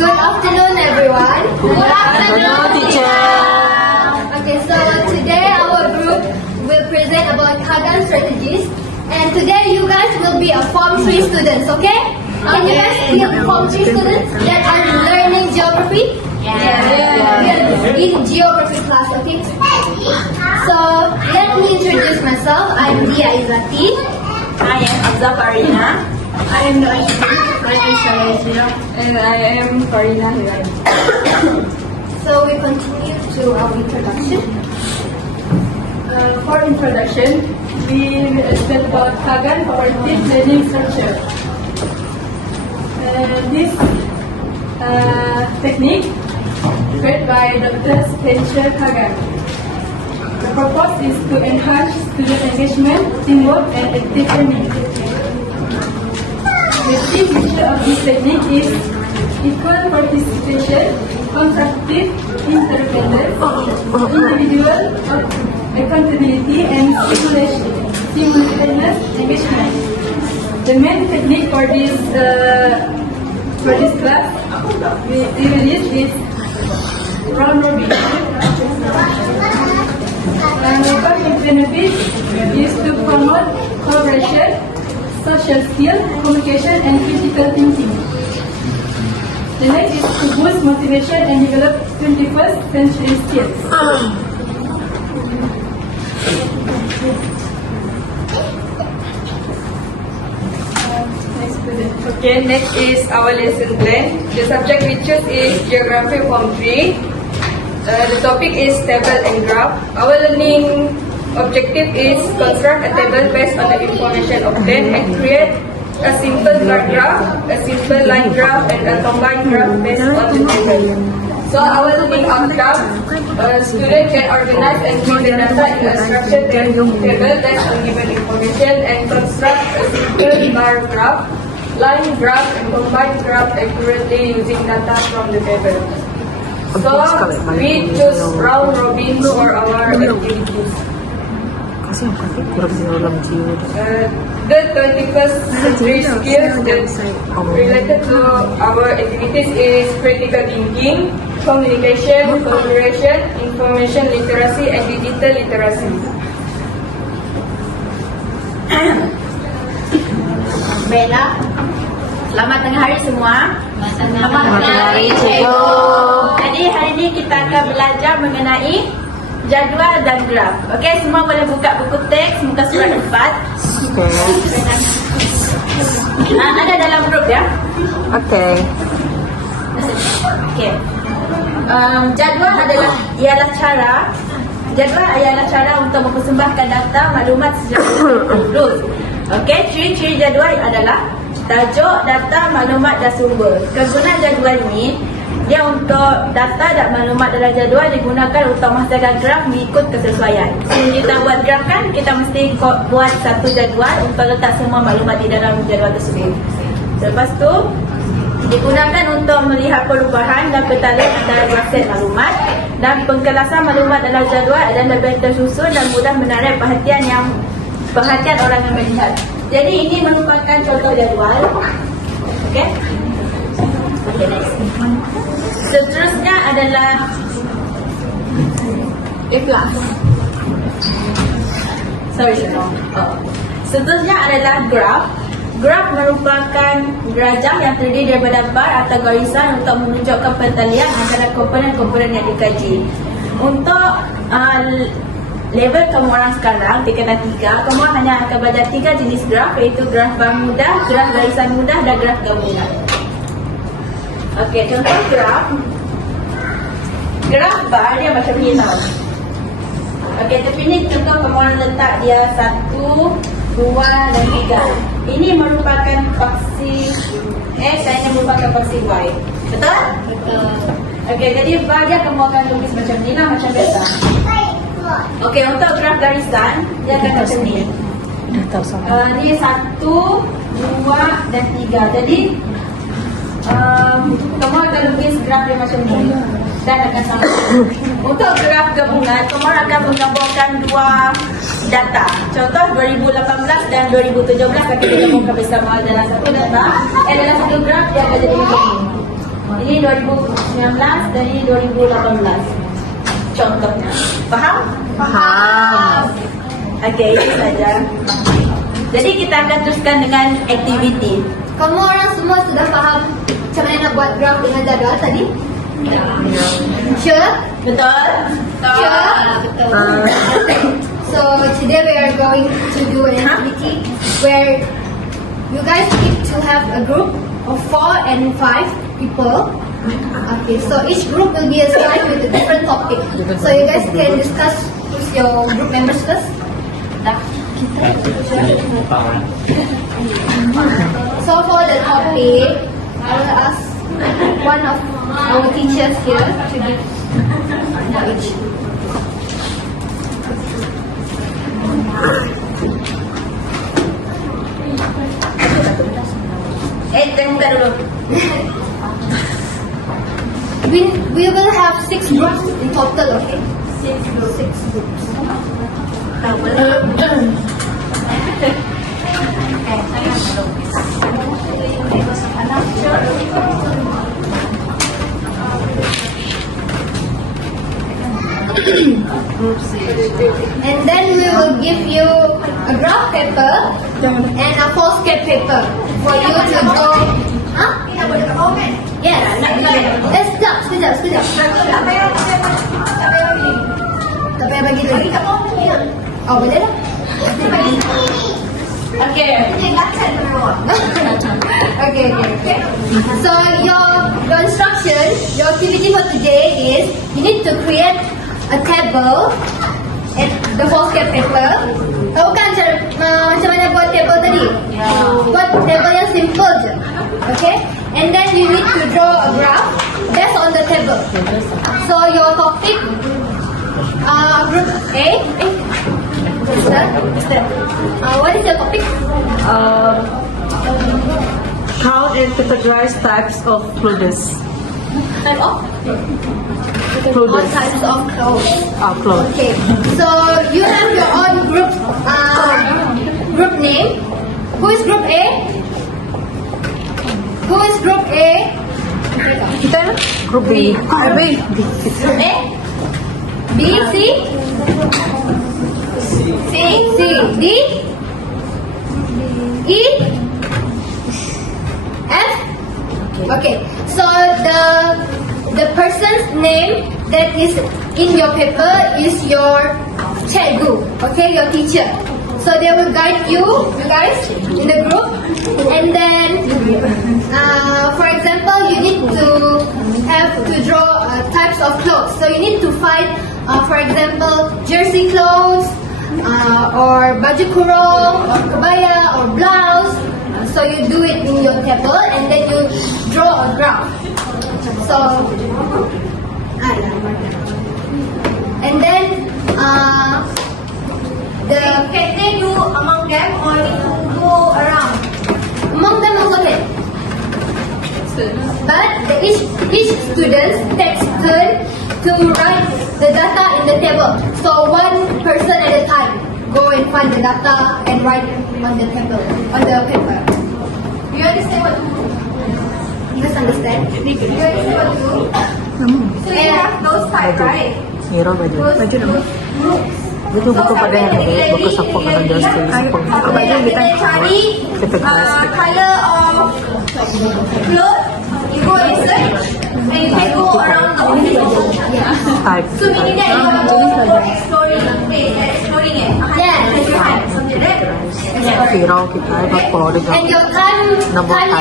Good afternoon, everyone. Good afternoon, teacher. Okay, so today our group will present about Kagan Strategies. And today you guys will be a Form 3 students, okay? Can you guys feel Form 3 students that are learning geography? Yeah. In geography class, okay? So, let me introduce myself. I'm Dia Izati. I am Abza Farina. I am Malaysia. And I am Farina here. So, we continue to our introduction. For introduction, we will speak about Kagan cooperative learning structure. This technique created by Dr. Spencer Kagan. The purpose is to enhance student engagement, teamwork, and active learning. The key feature of this technique is equal participation, constructive interdependence, individual accountability, and simultaneous engagement. The main technique for this class we release is round robin. And the first benefit is to promote collaboration, social skills, communication, and critical thinking. The next is to boost motivation and develop 21st century skills. Okay, next is our lesson plan. The subject we choose is Geography Form 3. The topic is table and graph. Our learning objective is construct a table based on the information obtained and create a simple bar graph, a simple line graph, and a combined graph based on the table. So our learning outcome, student can organize and keep the data in a structured table based on given information and construct a simple bar graph, line graph, and combined graph accurately using data from the table. So we choose round robin for our activities. The 21st century skills that related to our activities is critical thinking, communication, collaboration, information literacy, and digital literacy. Baiklah. Selamat tengah hari semua. Selamat tengah hari, cikgu. Jadi hari ini kita akan belajar mengenai jadual dan graf. Okey, semua boleh buka buku teks muka surat 4. Ada dalam grup ya? Okay. Okey. Jadual ialah cara untuk mempersembahkan data maklumat secara terus. Okey, ciri-ciri jadual adalah tajuk, data, maklumat dan sumber. Kegunaan jadual ini, dia untuk data dan maklumat dalam jadual digunakan untuk menghasilkan graf mengikut kesesuaian. Sebelum kita buat graf kan, kita mesti buat satu jadual untuk letak semua maklumat di dalam jadual tersebut. Lepas tu, digunakan untuk melihat perubahan dan petalian antara dua set maklumat, dan pengkelasan maklumat dalam jadual adalah lebih tersusun dan mudah menarik perhatian orang yang melihat. Jadi ini merupakan contoh jadual. Okey. Okay, next. Seterusnya adalah ikhlas. Seterusnya adalah graf. Graf merupakan grafik yang terdiri daripada bar atau garisan untuk menunjukkan pertalian antara komponen-komponen yang dikaji. Untuk level kamu orang sekarang, tingkatan 3, kamu hanya akan belajar 3 jenis graf, iaitu graf bar mudah, graf garisan mudah, dan graf gabungan. Okey, contoh graf. Graf bar dia macam ni tau. Okey, tapi ni contoh kamu orang letak dia 1, 2 dan 3. Ini merupakan faksi X dan ini merupakan faksi Y. Betul? Betul. Okey, jadi bar dia kamu akan tulis macam ni lah, macam biasa. Okey, untuk graf garisan dia akan macam ni. Ni 1, 2 dan 3. Jadi kamu akan lukis graf dia macam ni dan akan sama. Untuk graf gabungan, kamu akan menggabungkan dua data. Contoh 2018 dan 2017 akan digabungkan bersama dalam satu data. Dalam satu graf dia akan jadi begini. Ini 2019 dan ini 2018. Contohnya. Faham? Faham. Okey, itu saja. Jadi kita akan teruskan dengan aktiviti. Kamu orang semua sudah faham macam mana nak buat graf dengan jadual tadi? Sure? Betul? Sure? So today we are going to do an activity where you guys need to have a group of 4 and 5 people. Okay, so each group will be assigned with a different topic. So you guys can discuss with your group members first. So for the topic, I will ask one of our teachers here to give each. Tengok dulu. We will have 6 groups in total, okay? 6 groups. And then we will give you a graph paper and a foolscap paper for you to draw. Huh? Yes. Sekejap. Tak payah bagi lagi. Oh, boleh lah. Okey. Okay. So your instruction, your activity for today is you need to create a table and the foolscap paper. Tahu kan macam mana buat table tadi? Buat table yang simple je. Okay? And then you need to draw a graph based on the table. So your topic, group A. What is your topic? Count and categorize types of clothes. Type of? All Clothes. types of clothes. Clothes. Okay, so you have your own group name. Who is group A? Who is group A? Kita group B. B. Group A? B, C? C, D? E? F? Okay, so the person's name that is in your paper is your cikgu, okay, your teacher. So they will guide you guys in the group, and then for example you need to have to draw types of clothes. So you need to find for example jersey clothes or baju kurung or kebaya or blouse. So you do it in your table and then you draw a graph. So and then Can they do among them or need to go around? among them also can. But each student takes turn to write the data in the table. So one person at a time go and find the data and write on the table, on the paper. Do you understand what to do? You guys understand? Do you understand what to do? So you have those type, right? Hero baju. Those groups. Itu buku pada yang ada buku sapok akan justice. Apa aja kita Cari color of clothes. You go research and you can go around the office. type. So meaning that you are going to go exploring it. Yes. Something like that. Hero kita buat dengan And your time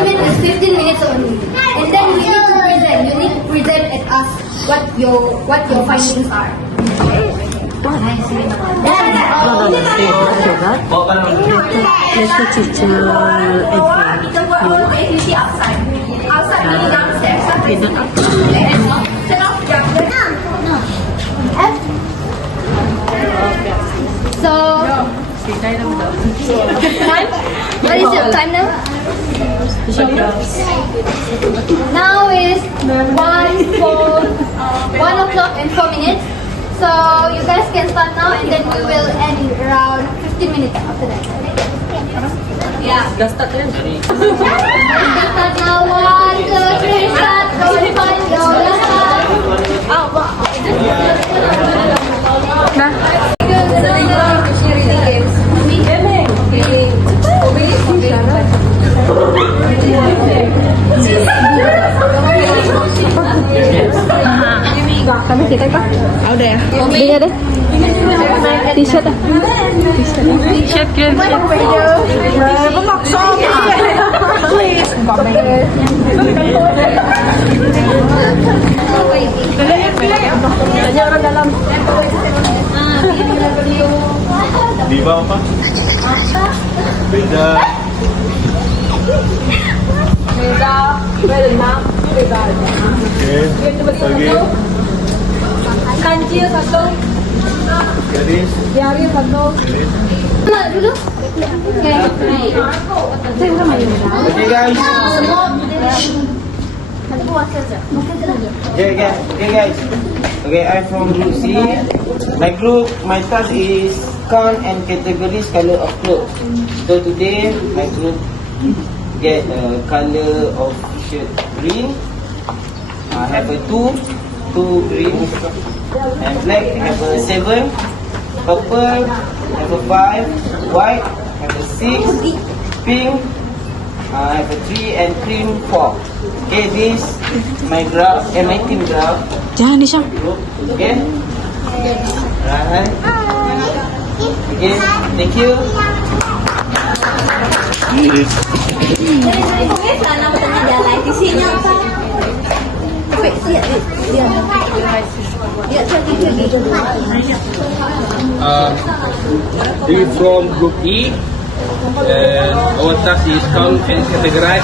limit is 15 minutes only. And then you need to present at us what your findings are. No, let's go teacher Or kita buat all activity outside. Outside meaning downstairs. So, time? What is your time now? Now is 1 o'clock and 4 minutes. So you guys can start now and then we will end around 15 minutes after that. Yeah. Dah start kan? You can start now. 1, 2, 3, start. Kami kita kah? Ada ya? Dia deh. T-shirt ah. T-shirt kan. Pemaksa. Please. Tanya orang dalam. Di bawah apa? Beda. berenang, beda. Oke. Lagi. Kancil satu, Garis. jari satu. Dulu. Okay guys. Okay guys. Okay, I'm from group C. My task is count and categories color of clothes. So today my group get a color of shirt green. I have a two green, and black have a 7, purple have a 5, white have a 6, pink have a 3, and cream 4. Okay, this my graph and my team graph. Jangan disam. Okay. Right. Okay. Thank you. We from Group E, and our task is count and categorize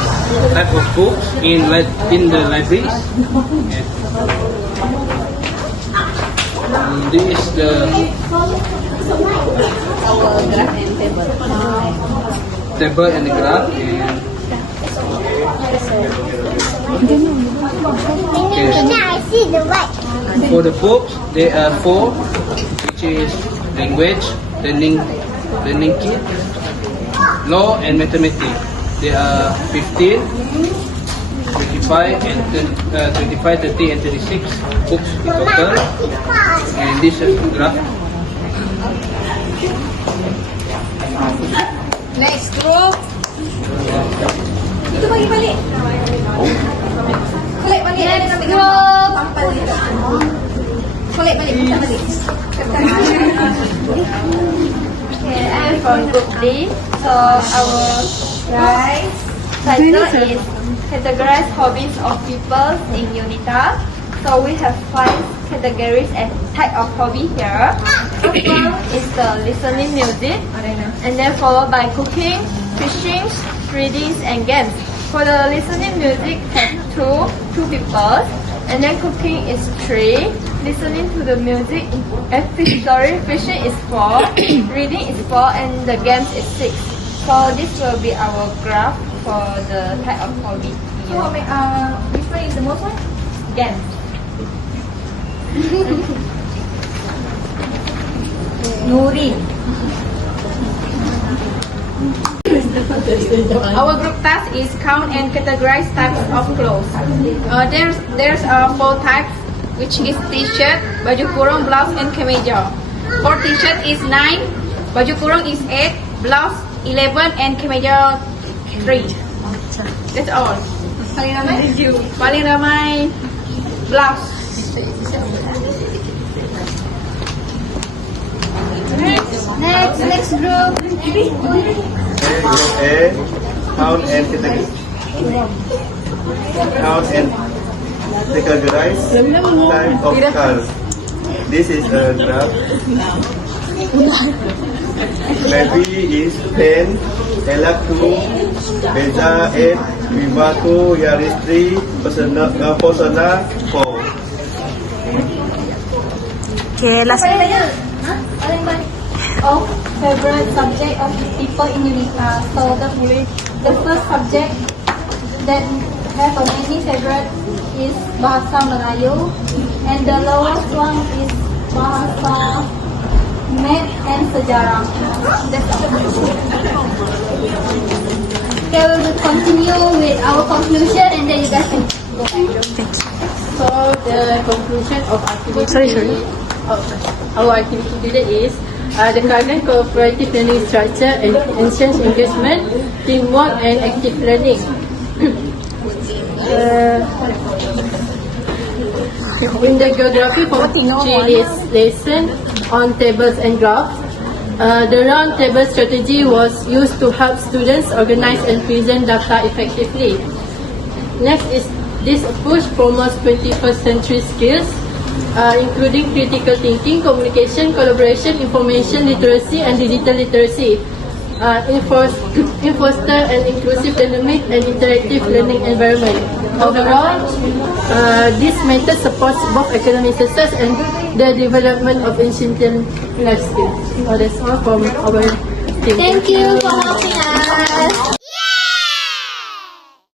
type of books in the libraries. And this is the table and the graph. For the books, there are 4, which is language, learning kit, law and mathematics. There are 15, 25, and 25, 30, and 36 books in total. And this is the graph. Next group. Itu balik. Balik. Next group. Balik. Okay, I'm from Group D. So our title is Categorize Hobbies of People in UNITA. So we have 5 categories and type of hobby here. First one is the listening music, and then followed by cooking, fishing, reading, and games. For the listening music, have two people, and then cooking is 3. Listening to the music, fishing is 4, reading is 4, and the games is 6. So this will be our graph for the type of hobby. Which one is the most one? Games. Nuri. Our group task is count and categorize types of clothes. There's 4 types, which is t-shirt, baju kurung, blouse, and kemeja. For t-shirt is 9, baju kurung is 8, blouse 11, and kemeja 3. That's all. Paling ramai blouse. Next group. A. Count and categorize. Count and categorize type of cars. This is a graph. Maybe is 10, Elak 2, Beza 8, Viva 2, Yaris 3, Persona 4. Okay, last. Favorite subject of people in UNITA. So the first subject that have a many favorite is Bahasa Melayu, and the lowest one is Bahasa Math and Sejarah. That's all. Okay, we will continue with our conclusion, and then you guys can So the conclusion of activity our activity today is the Kagan cooperative learning structure and ensures engagement, teamwork and active learning. In the geography lesson on tables and graphs, the round table strategy was used to help students organize and present data effectively. Next is this approach promotes 21st century skills, including critical thinking, communication, collaboration, information literacy, and digital literacy. Foster an inclusive, dynamic, and interactive learning environment. Overall, this method supports both academic success and the development of ancient life skills. So that's all from our team. Thank you for helping us.